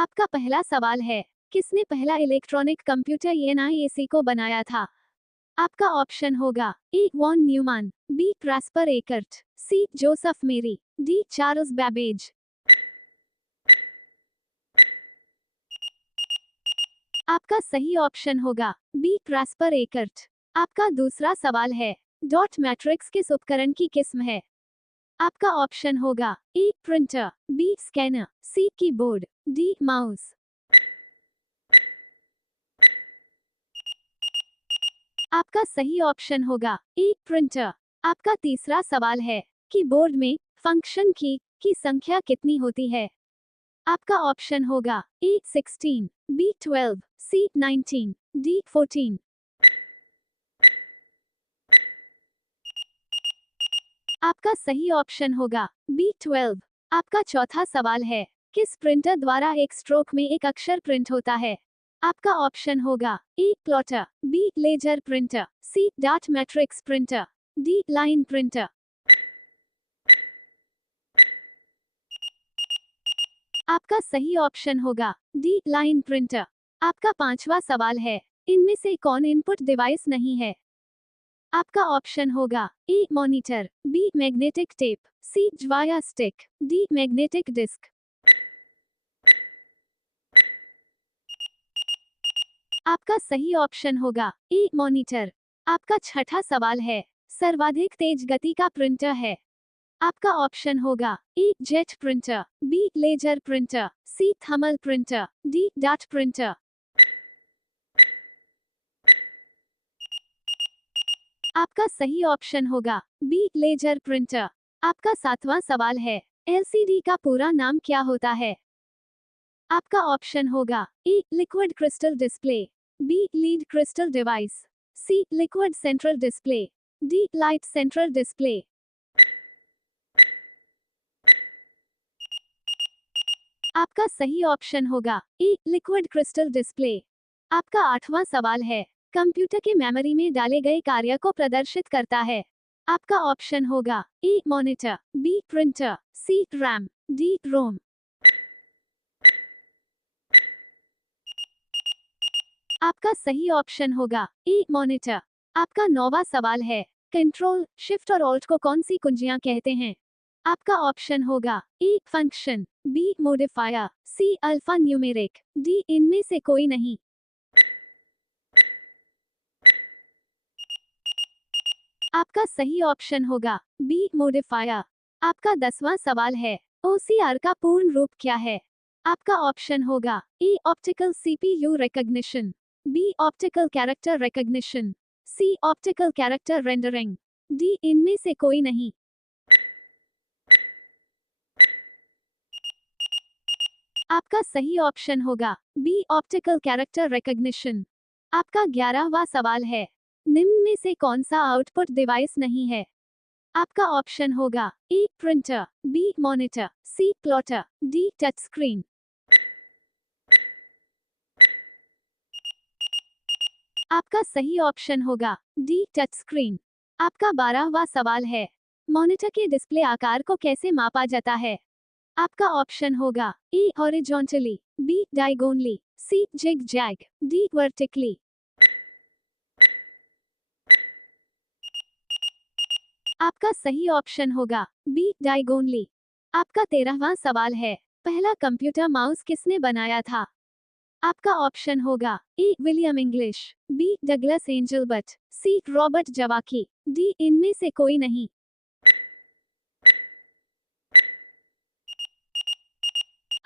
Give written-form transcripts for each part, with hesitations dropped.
आपका पहला सवाल है, किसने पहला इलेक्ट्रॉनिक कंप्यूटर एनआईएसी को बनाया था? आपका ऑप्शन होगा ए वॉन न्यूमैन, बी प्रैस्पर एकर्ट, सी जोसेफ मेरी, डी चार्ल्स बैबेज। आपका सही ऑप्शन होगा बी प्रैस्पर एकर्ट। आपका दूसरा सवाल है, डॉट मैट्रिक्स किस उपकरण की किस्म है? आपका ऑप्शन होगा A printer, B scanner, C keyboard, D mouse. आपका सही ऑप्शन होगा ए प्रिंटर। आपका तीसरा सवाल है, कीबोर्ड में फंक्शन की संख्या कितनी होती है? आपका ऑप्शन होगा ए 16, बी 12, सी 19, डी 14। आपका सही ऑप्शन होगा बी 12। आपका चौथा सवाल है, किस प्रिंटर द्वारा एक स्ट्रोक में एक अक्षर प्रिंट होता है? आपका ऑप्शन होगा A plotter, B laser printer, C डार्ट matrix printer, D line printer. आपका सही ऑप्शन होगा डी लाइन प्रिंटर। आपका पांचवा सवाल है, इनमें से कौन इनपुट डिवाइस नहीं है? आपका ऑप्शन होगा A monitor, B magnetic tape, C ज्वाया stick, D magnetic disk. आपका सही ऑप्शन होगा ए मॉनिटर। आपका छठा सवाल है, सर्वाधिक तेज गति का प्रिंटर है? आपका ऑप्शन होगा A jet printer, B laser printer, C thermal printer, D डार्ट प्रिंटर। आपका सही ऑप्शन होगा बी लेजर प्रिंटर। आपका सातवां सवाल है, एलसीडी का पूरा नाम क्या होता है? आपका ऑप्शन होगा A liquid crystal display, B lead crystal device, C liquid central display, D light central display. आपका सही ऑप्शन होगा ए लिक्विड क्रिस्टल डिस्प्ले। आपका आठवां सवाल है, कंप्यूटर के मेमोरी में डाले गए कार्य को प्रदर्शित करता है? आपका ऑप्शन होगा A monitor, B printer, C RAM, D रोम। आपका सही ऑप्शन होगा ए मॉनिटर। आपका नौवां सवाल है, कंट्रोल शिफ्ट और ऑल्ट को कौन सी कुंजियां कहते हैं? आपका ऑप्शन होगा A function, B modifier, C alpha numeric, D इनमें से कोई नहीं। आपका सही ऑप्शन होगा बी मॉडिफायर। आपका 10वां सवाल है, ओसीआर का पूर्ण रूप क्या है? आपका ऑप्शन होगा A optical CPU recognition, B optical character recognition, C optical character rendering, D इनमें से कोई नहीं। आपका सही ऑप्शन होगा बी ऑप्टिकल कैरेक्टर रिकॉग्निशन। आपका 11वां सवाल है, निम्न में से कौन सा आउटपुट डिवाइस नहीं है? आपका ऑप्शन होगा A printer, B monitor, C plotter, D touch screen. आपका सही ऑप्शन होगा डी टच स्क्रीन। आपका 12वां सवाल है, मॉनिटर के डिस्प्ले आकार को कैसे मापा जाता है? आपका ऑप्शन होगा ए हॉरिजॉन्टली, बी डायगोनली, सी जिग जैग, डी वर्टिकली। आपका सही ऑप्शन होगा बी डायगोनली। आपका 13वां सवाल है, पहला कंप्यूटर माउस किसने बनाया था? आपका ऑप्शन होगा A William English, B Douglas Engelbart, C Robert जवाकी, डी इनमें से कोई नहीं।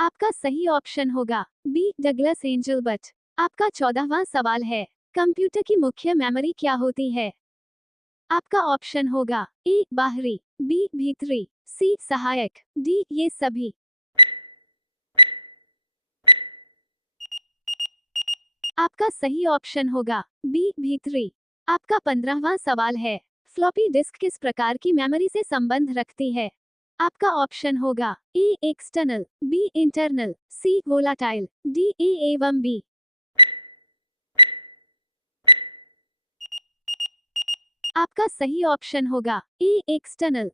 आपका सही ऑप्शन होगा बी डगलस एंजलबर्ट। आपका 14वां सवाल है, कंप्यूटर की मुख्य मेमोरी क्या होती है? आपका ऑप्शन होगा ए बाहरी, बी भीतरी, सी सहायक, डी ये सभी। आपका सही ऑप्शन होगा बी भीतरी। आपका 15वां सवाल है, फ्लॉपी डिस्क किस प्रकार की मेमोरी से संबंध रखती है? आपका ऑप्शन होगा A external, B internal, C volatile, D A एवं बी। आपका सही ऑप्शन होगा ए एक्सटर्नल।